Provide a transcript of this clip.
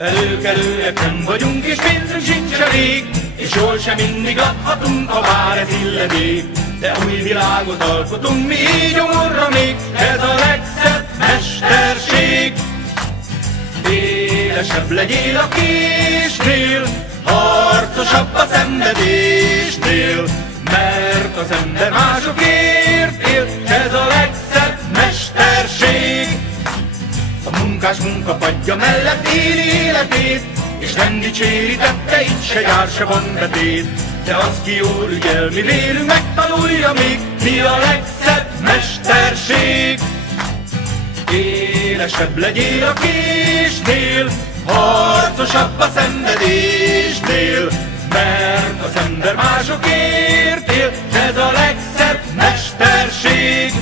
Előkelőek nem vagyunk, és pénzünk sincs elég, és jól sem mindig lakhatunk, ha bár ez illedék. De új világot alkotunk mi így omorra még, ez a legszebb mesterség. Élesebb legyél a késnél, harcosabb a szenvedésnél, mert az ember másokért él, ez a legszebb mesterség. A munkás munkapadja mellett éli életét, és nem dicséri tette, itt se jár, se van betét. De az ki jól ügyel, mi vélünk megtanulja még, mi a legszebb mesterség. Élesebb legyél a késnél, harcosabb a szenvedésnél, mert az ember másokért él, ez a legszebb mesterség.